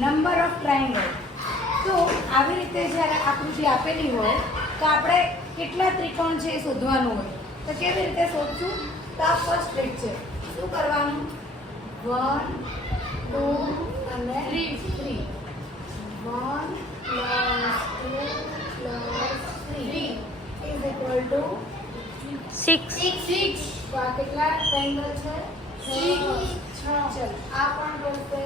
Number of triangle. તો આવી રીતે જ્યારે આકૃતિ આપેલી હોય તો આપણે કેટલા ત્રિકોણ છે એ શોધવાનું હોય. તો કેવી રીતે શોધશું? તો આ ફર્સ્ટ ટ્રીક છે. શું કરવાનું? 1 2 અને 3. 1 + 2 + 3 ઇઝ ઇક્વલ ટુ 6. તો આ કેટલા ટ્રાયંગલ છે? 6. ચલો આ કોણ કરશે?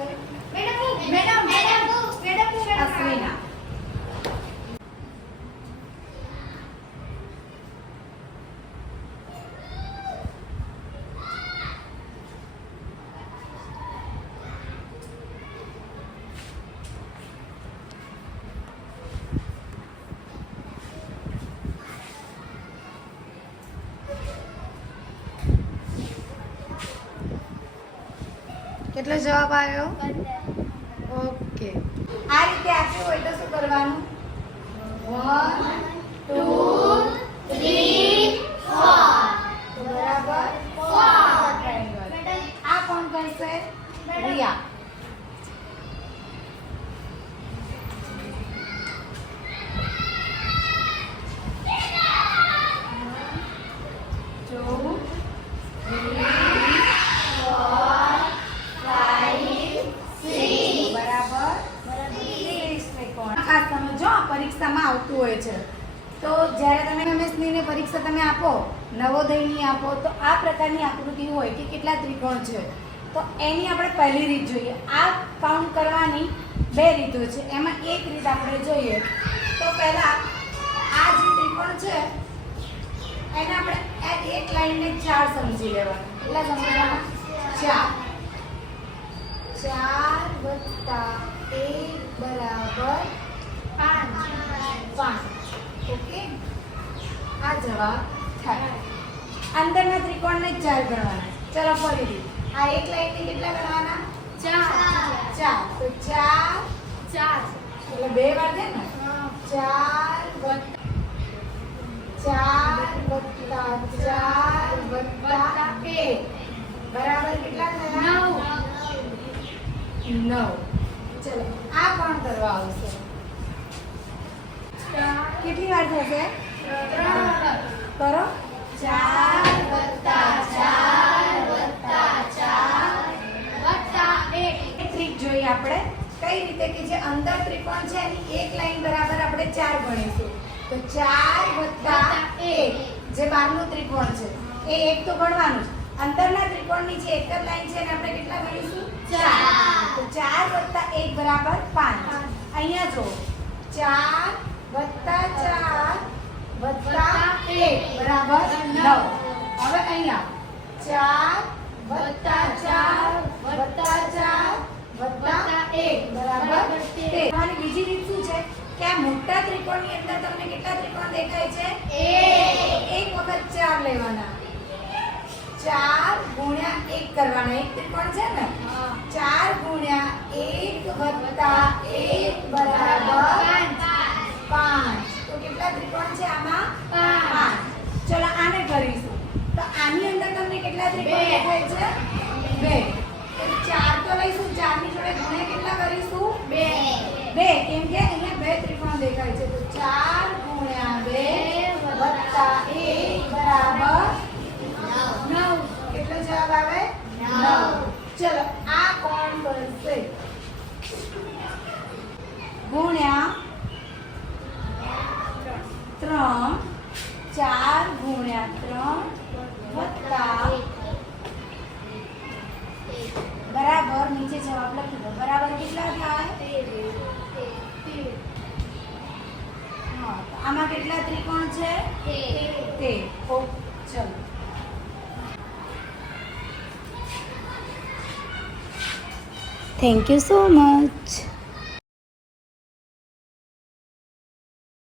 અશ્વિના. કેટલો જવાબ આવ્યો? ઓકે. આ રીતે આપ્યું હોય તો શું કરવાનું? 1 2 3 4 બરાબર 4 ટ્રાયંગલ. આ કોણ કરશે? રિયા. પરીક્ષામાં આવતું હોય છે તો જ્યારે તમે એમએસની પરીક્ષા તમે આપો, નવોદયની આપો, તો આ પ્રકારની આકૃતિ હોય કે કેટલા ત્રિકોણ છે તો એની આપણે પહેલી રીત જોઈએ. આ કાઉન્ટ કરવાની બે રીતો છે. એમાં એક રીત આપણે જોઈએ તો પહેલા આ જે ત્રિકોણ છે એને આપણે એક લાઈનને 4 સમજી લેવાનું. કેટલા સમજવાના? 4 + 1 = 5. ઓકે, આ જવાબ થાય. અંદરના ત્રિકોણને 4 ગણવાના. ચલો ફરીથી આ એક લાઈનને કેટલા ગણવાના? 4. તો 4 એટલે 2 વાર છે ને? 4 + 4 + 1 બરાબર કેટલા થયા? 9. ચલો આ કોણ કરવા આવશે? કેટલી વાર થશે? 3. કરો. 4 + 4 + 1 ટ્રીક જોઈએ આપણે કઈ રીતે કે જે અંદર ત્રિકોણ છે એની એક લાઈન બરાબર આપણે 4 ગણીશું. તો 4 + 1 જે બહારનું ત્રિકોણ છે એ એક તો ગણવાનું જ. અંદરના ત્રિકોણની જે એક જ લાઈન છે એને આપણે કેટલા ગણીશું? 4. તો 4 + 1 બરાબર 5. અહીંયા જો 4 + 4 + 1 બરાબર 9. હવે અહીંયા 4 + 4 + 1 બરાબર 13. તમારી બીજી રીત શું છે કે આ મોટા ત્રિકોણની અંદર તમને કેટલા ત્રિકોણ દેખાય છે? એક વખત 4 લેવાના. 4 × 1 કરવાના. એક ત્રિકોણ છે ને? 4 × 1 + 1 બરાબર 5. તો કેટલા ત્રિકોણ છે આમાં? 5. ચલો આને કરીશું. તો આની અંદર તમને કેટલા ત્રિકોણ દેખાય છે? 2. તો 4 તો લઈશું. 4 ની જોડે ગુણ્યા કેટલા કરીશું? 2. કેમ કે અહીંયા 2 ત્રિકોણ દેખાય છે. તો 4 × 2 + 1 બરાબર 9. કેટલો જવાબ આવે? 9. ચલો આ કોણ કરશે? ગુણ્યા 3 4 × 3 બરાબર નીચે જવાબ લખી દો. બરાબર કેટલા થાય? 13. હા, તો આમાં કેટલા ત્રિકોણ છે? 13. ચલો Thank you so much.